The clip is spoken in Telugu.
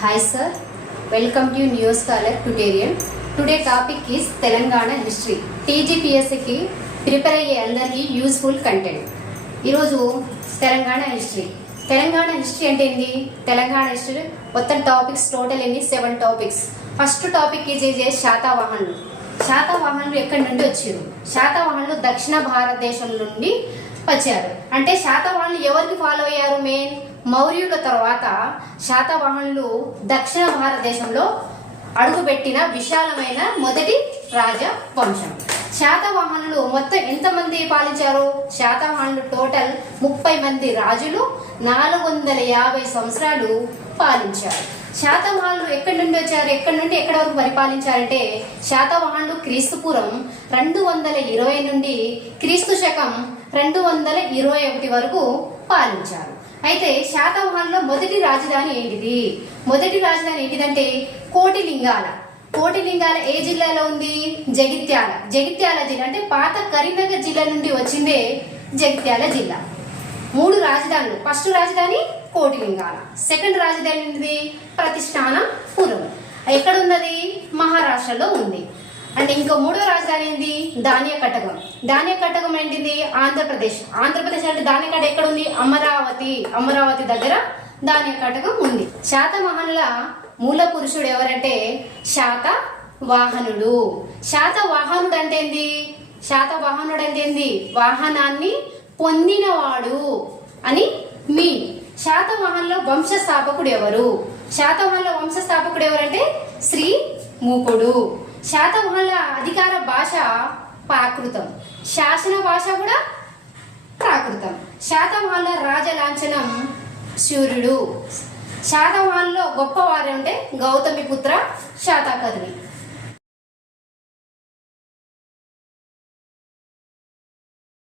Hi sir, welcome to news Scholar Tutorial. Today topic is Telangana history టీజీపీఎస్సికి prepare అయ్యే అందరికీ యూస్ఫుల్ కంటెంట్ ఈరోజు తెలంగాణ హిస్టరీ తెలంగాణ హిస్టరీ అంటే ఏంది? తెలంగాణ హిస్టరీ మొత్తం టాపిక్స్ టోటల్ ఎన్ని seven topics first topic is is శాతవాహన్లు. శాతవాహనులు ఎక్కడి నుండి వచ్చారు? శాతవాహనులు దక్షిణ భారతదేశం నుండి వచ్చారు. అంటే శాతవాహనులు ఎవరికి ఫాలో అయ్యారు మెయిన్ మౌర్యుల తర్వాత శాతవాహనులు దక్షిణ భారతదేశంలో అడుగుపెట్టిన విశాలమైన మొదటి రాజ వంశం శాతవాహనులు మొత్తం ఎంతమంది పాలించారు? శాతవాహనులు టోటల్ ముప్పై మంది రాజులు నాలుగు వందల యాభై సంవత్సరాలు పాలించారు. శాతవాహనులు ఎక్కడి నుండి వచ్చారు? ఎక్కడి నుండి ఎక్కడి వరకు పరిపాలించారంటే శాతవాహనులు క్రీస్తుపురం రెండు వందల ఇరవై నుండి క్రీస్తు శకం రెండు వందల ఇరవై ఒకటి వరకు పాలించారు. అయితే శాతవాహనులో మొదటి రాజధాని ఏంటిది? మొదటి రాజధాని ఏంటిదంటే కోటిలింగాల. కోటిలింగాల ఏ జిల్లాలో ఉంది? జగిత్యాల. జగిత్యాల జిల్లా అంటే పాత కరీంనగర్ జిల్లా నుండి వచ్చిందే జగిత్యాల జిల్లా. మూడు రాజధానులు. ఫస్ట్ రాజధాని కోటిలింగాల. సెకండ్ రాజధాని ఏంటిది? ప్రతిష్టానపురం ఎక్కడ ఉన్నది మహారాష్ట్రలో ఉంది. అండ్ ఇంకో మూడో రాజధాని ఏంది? ధాన్య కటకం. ధాన్య కటకం ఏంటిది? ఆంధ్రప్రదేశ్. ఆంధ్రప్రదేశ్ అంటే ధాన్య కట ఎక్కడ ఉంది అమరావతి. అమరావతి దగ్గర ధాన్య కటకం ఉంది. శాతవాహనుల మూల పురుషుడు ఎవరంటే శాత వాహనుడు శాత వాహనుడు అంటే ఏంది శాత వాహనుడు అంటే ఏంది వాహనాన్ని పొందినవాడు అని మీ శాతవాహనుల వంశస్థాపకుడు ఎవరు? శాతవాహనుల వంశస్థాపకుడు ఎవరంటే శ్రీ మూకుడు. శాతవాహనుల అధికార భాష ప్రాకృతం. శాసన భాష కూడా ప్రాకృతం. శాతవాహన రాజలాంఛనం సూర్యుడు. శాతవాహనలో గొప్పవారు అంటే గౌతమి పుత్ర శాతకర్ణి